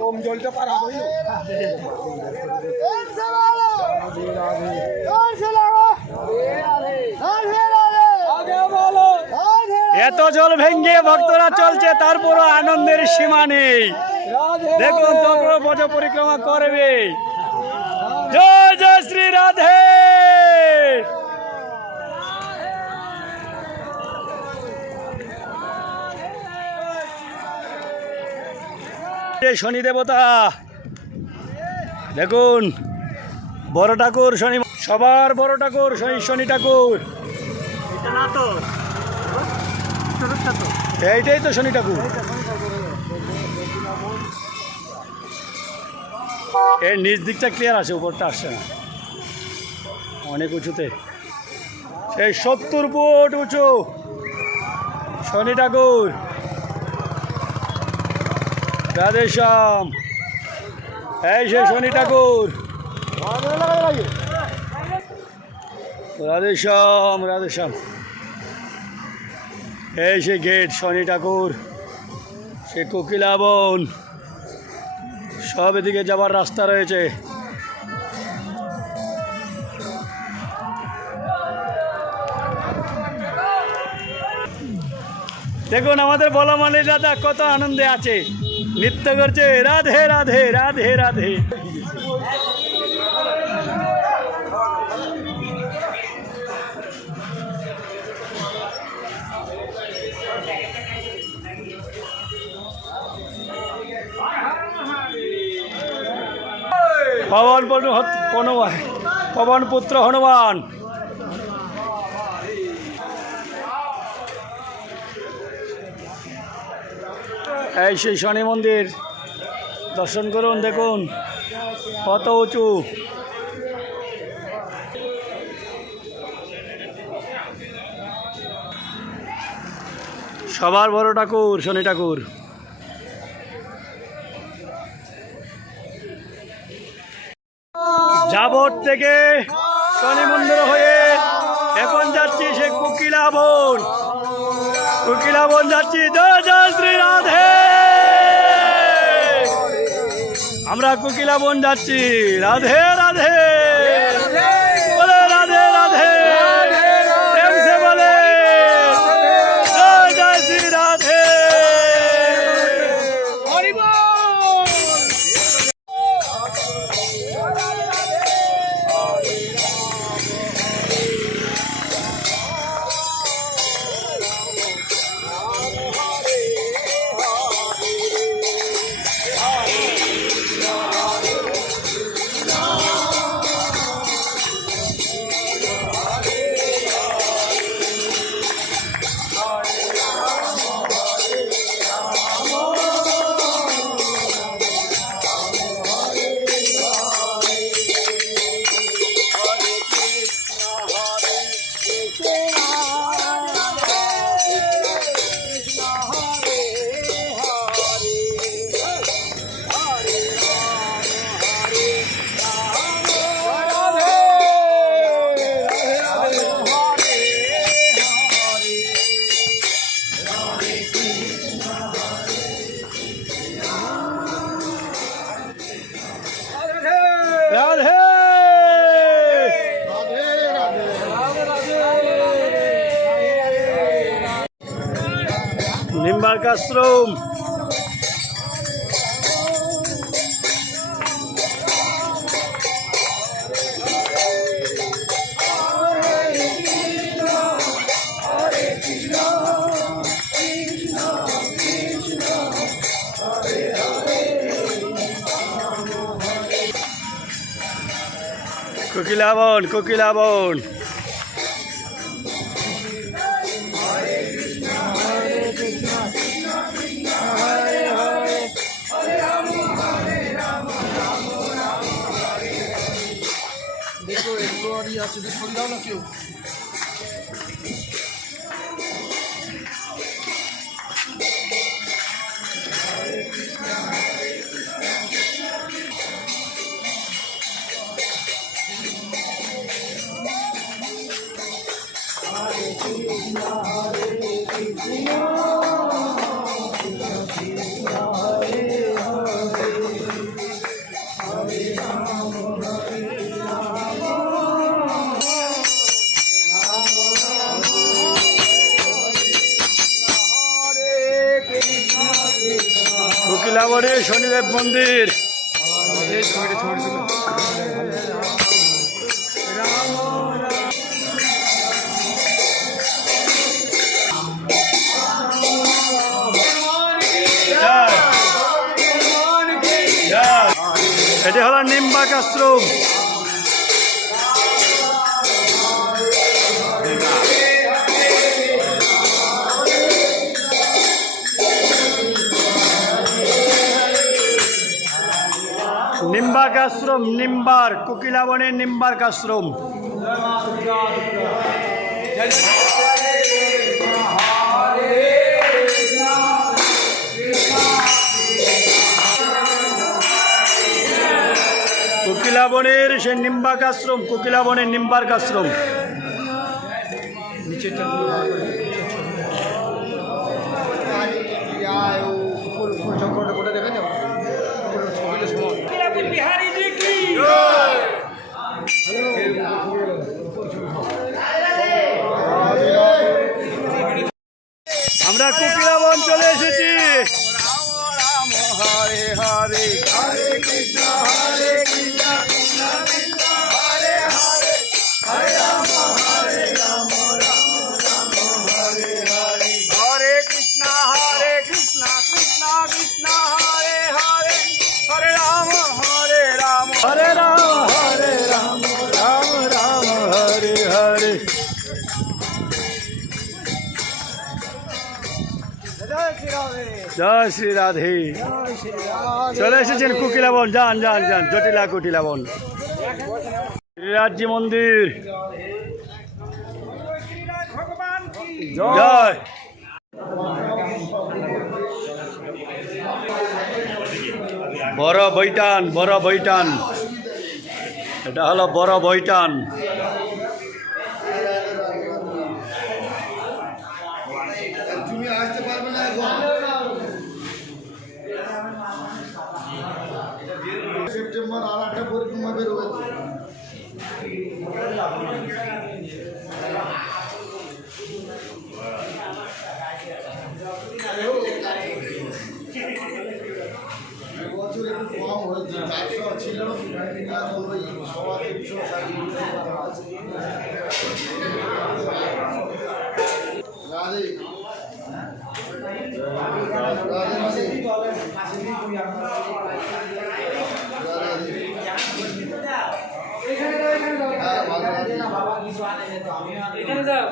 কম জলটা এত জল ভেঙ্গে ভক্তরা চলছে তারপরও আনন্দের সীমা নেই। দেখুন তোমরা বজ পরিক্রমা করবে। জয় জয় শ্রী রাধে। শনি দেবতা। দেখুন, বড় ঠাকুর শনি, সবার বড় ঠাকুর শনি শনি ঠাকুর। এইটাই তো শনি ঠাকুর। এর নিচ দিকটা ক্লিয়ার আছে, উপরটা আসছে না। অনেক উঁচুতে। সেই সত্তর ফুট উঁচু শনি ঠাকুর। রাধেশ্যাম। এই সেই শনি ঠাকুর। রাধেশ্যাম রাধেশ্যাম। এই সে গেট, শনি ঠাকুর। সে কোকিলাবন সব এদিকে যাবার রাস্তা রয়েছে। দেখুন, আমাদের বলমানি দাদা কত আনন্দে আছে। নৃত্য করছে রাধে রাধে রাধে রাধে। পবন পবন পুত্র হনুমান। এই সেই শনি মন্দির, দর্শন করুন, দেখুন, কত উঁচু। সবার বড় ঠাকুর, শনি ঠাকুর। যাবট থেকে শনি মন্দির হয়ে এখন যাচ্ছি সে কুকিলা বন কুকিলা বন যাচ্ছি। জয় জয় শ্রী রাধে। আমরা কোকিলা বন যাচ্ছি। রাধে রাধে। নিম্বার্কাশ্রম কোকিলাবন কোকিলাবন আছে বেশ করে দাও না কেউ Hare Krishna, Hare Krishna. ছবিটা শনিদেব মন্দির। এটি হল নিম্বাক আশ্রম আশ্রম নিম্বার কোকিলাবনে নিম্বার্ক আশ্রম। কোকিলাবনের সে নিম্বাক আশ্রম কোকিলাবনের নিম্বার্ক আশ্রম। নিচেরটা জয় শ্রী রাধে। চলে এসেছেন কোকিলাবন যান যান যান জটিলা কুটিলাবন শ্রীরাজ্যি মন্দির। জয়। বড় বৈটান বড় বৈটান। এটা হলো বড় বৈটান। তুমি আসতে পারবে না সেপ্টেম্বর আর একটা পরিক্রমা বেরোবে তো। একটু কম হয়েছে, চারশো ছিল তিনশো এখানে যাও